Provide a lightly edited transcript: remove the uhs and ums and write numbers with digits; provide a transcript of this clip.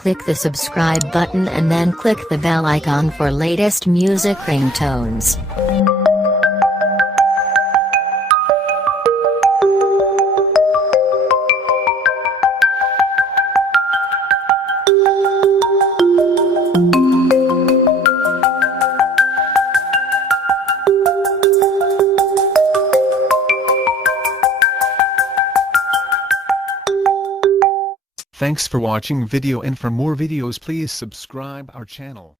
click the subscribe button and then click the bell icon for latest music ringtones. Thanks for watching video, and for more videos please subscribe our channel.